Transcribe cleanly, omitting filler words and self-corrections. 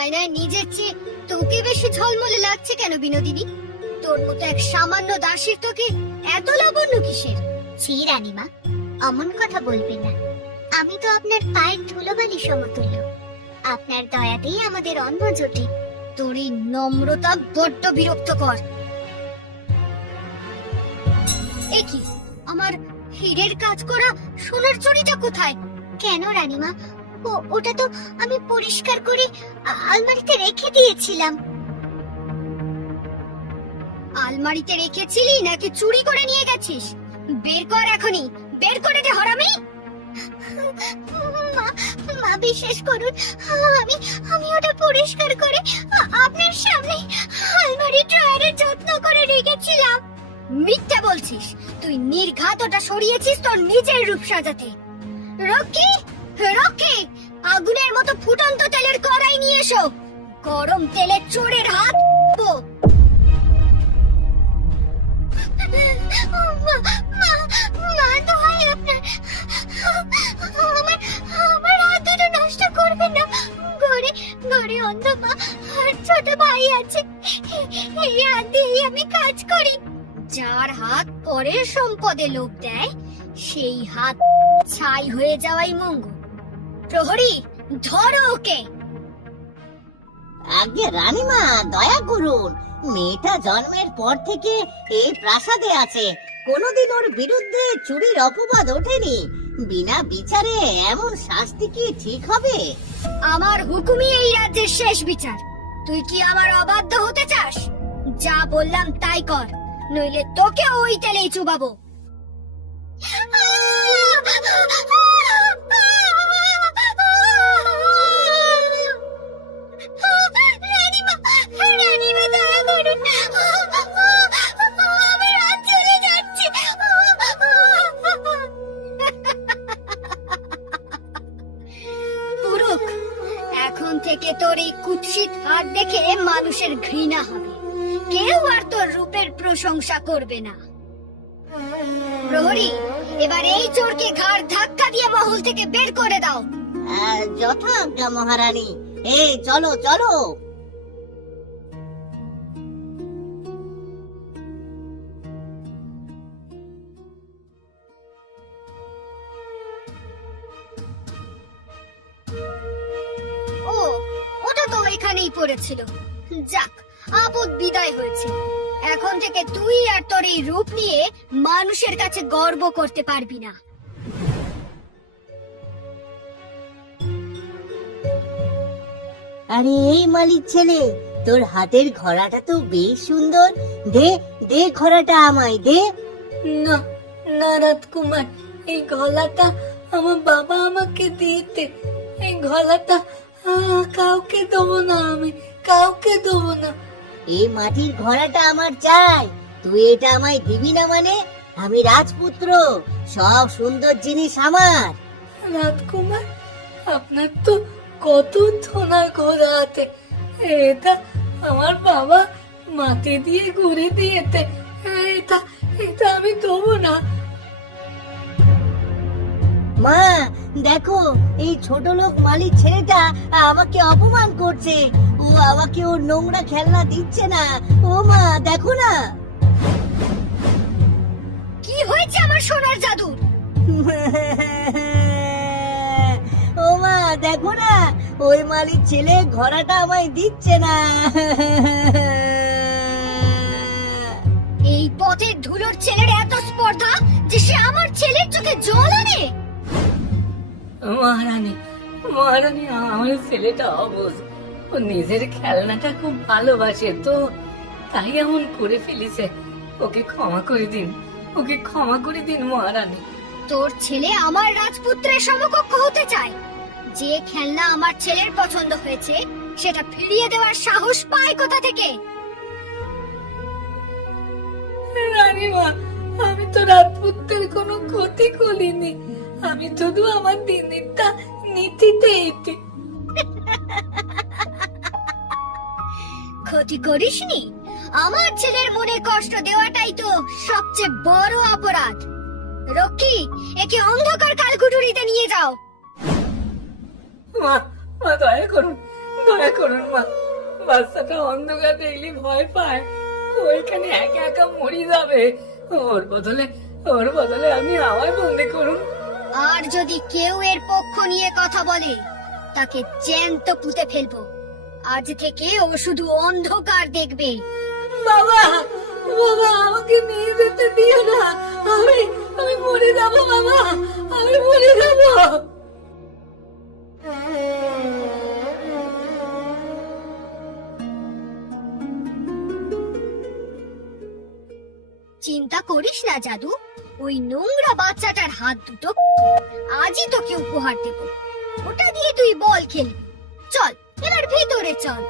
আয়নায় নিজের চেয়ে তোকে বেশি ঝলমলে লাগছে কেন বিনোদিনী? তোর মতো এক সামান্য দাসীর তোকে এত লাবণ্য কিসের? ছি রানীমা, অমন কথা বলবেন না। আমি তো আপনার পায়ের ধুলোবালি সমতুল্য। আপনার দয়াতেই আমাদের অন্ন জোটে। তোর এই নম্রতা বড্ড বিরক্তকর। এ কি, আমার হীরের কাজ করা সোনার চুড়িটা কোথায়? কেন রানীমা? ওটা তো আমি পরিষ্কার করে আলমারিতে রেখে দিয়েছিলাম। আলমারিতে রেখেছিলি নাকি চুরি করে নিয়ে গেছিস? বের কর এখনই, বের করে দে হারামি। মা বিশ্বাস করুন, আমি ওটা পরিষ্কার করে আপনার সামনে আলমারি ড্রয়ারে যত্ন করে রেখেছিলাম। মিথ্যা বলছিস। তুই নির্ঘাত ওটা সরিয়েছিস তোর নিজের রূপ সাজাতে। রকি, রকি, আগুনের মতো ফুটন্ত তেলের কড়াই নিয়ে এসো। গরম তেলে চোরের হাত। মা দোহাই আপনার, আমার হাত দুটো নষ্ট করবেন না। ঘরে অন্ধ মা আর ছোট ভাই আছে, এই হাত দিয়েই আমি কাজ করি। যার হাত পরের সম্পদে লোভ দেয় সেই হাত ছাই হয়ে যাওয়াই মঙ্গল। প্রহরী, ধরো ওকে। আগে রানীমা, দয়া করুন। মেয়েটা জন্মের পর থেকে এই প্রাসাদে আছে, কোনোদিন ওর বিরুদ্ধে চুরির অপবাদ ওঠেনি। বিনা বিচারে এমন শাস্তি কি ঠিক হবে? আমার হুকুমই এই রাজ্যের শেষ বিচার। তুই কি আমার অবাধ্য হতে চাস? যা বললাম তাই কর, নইলে তোকে ওই তেলেই চুবাবো। রানীমা, দয়া করুন, আমার হাত চলে যাচ্ছে। পুরুক, এখন থেকে তোর এই কুৎসিত হাত দেখে মানুষের ঘৃণা হবে। কেউ আর তোর রূপের প্রশংসা করবে না। প্রহরী, এবার এই চোরকে ঘাড় ধাক্কা দিয়ে মহল থেকে বের করে দাও। যথাজ্ঞা মহারানী। এই চলো চলো। ও, ওটা তো এখানেই পড়েছিল। যাক, আপদ বিদায় হয়েছে। এখন থেকে তুই আর তোর এই রূপ নিয়ে মানুষের কাছে গর্ব করতে পারবি না। আরে এই মালিক ছেলে, তোর হাতের ঘোড়াটা তো বেশ সুন্দর। দে দে ঘোড়াটা আমায় দে। না না রাজকুমার, এই গলাটা আমার বাবা আমাকে দিতে। এই গলাটা কাউকে দেবো না, আমি কাউকে দেবো না। এই মাটির ঘোড়াটা আমার চাই, তুই এটা আমায় দিবি না মানে? আমি রাজপুত্র, সব সুন্দর জিনিস আমার। রাজকুমার, আপনার তো কত সোনার ঘোড়া আছে, এটা আমার বাবা মাটি দিয়ে ঘুরে দিয়েছে। এটা এটা আমি দেবো না। মা দেখো, এই ছোট লোক মালিক ছেলেটা আমাকে অপমান করছে। ও আমাকে ওর নোংরা খেলনা দিচ্ছে না। ও মা দেখো না। কি হয়েছে আমার সোনার জাদুর? ও মা দেখো না, ওই মালিক ছেলে ঘোড়াটা আমায় দিচ্ছে না। এই পথের ধুলোর ছেলের এত স্পর্ধা যে সে আমার ছেলের চোখে জল আনে। মহারানী, মহারানী, আমার ছেলেটা অবুঝ। ও নিজের খেলনাটা খুব ভালোবাসে তো, তাই এমন করে ফেলেছে। ওকে ক্ষমা করে দিন, ওকে ক্ষমা করে দিন মহারানী। তোর ছেলে আমার রাজপুত্রের সমকক্ষ হতে চায়। যে খেলনা আমার ছেলের পছন্দ হয়েছে সেটা ফিরিয়ে দেওয়ার সাহস পায় কোথা থেকে? রানীমা, আমি তো রাজপুত্রের কোনো ক্ষতি করিনি, আমি শুধু আমার দিদিটা নীতিতে এটি। ক্ষতি করিসনি? আমার ছেলের মনে কষ্ট দেওয়াটাই তো সবচেয়ে বড় অপরাধ। রক্ষী, একে অন্ধকার কালকুঠুরিতে নিয়ে যাও। মা, মা দয়া করুন, দয়া করুন মা, বাচ্চাটা অন্ধকার দেখলে ভয় পায়, ওইখানে একা একা মরে যাবে। ওর বদলে আপনি আমায় বন্দি করুন। আর যদি কেউ এর পক্ষ নিয়ে কথা বলে তাকে জ্যান্ত পুঁতে ফেলবো। আজ থেকে ও শুধু অন্ধকার দেখবে। বাবা, বাবা আমাকে নিয়ে যেতে দিও না, আমি মরে যাব বাবা, আমি মরে যাব। চিন্তা করিস না জাদু, ওই নোংরা বাচ্চাটার হাত দুটো আজই তোকে উপহার দেব। ওটা দিয়ে তুই বল খেলবি। চল এবার ভেতরে চল।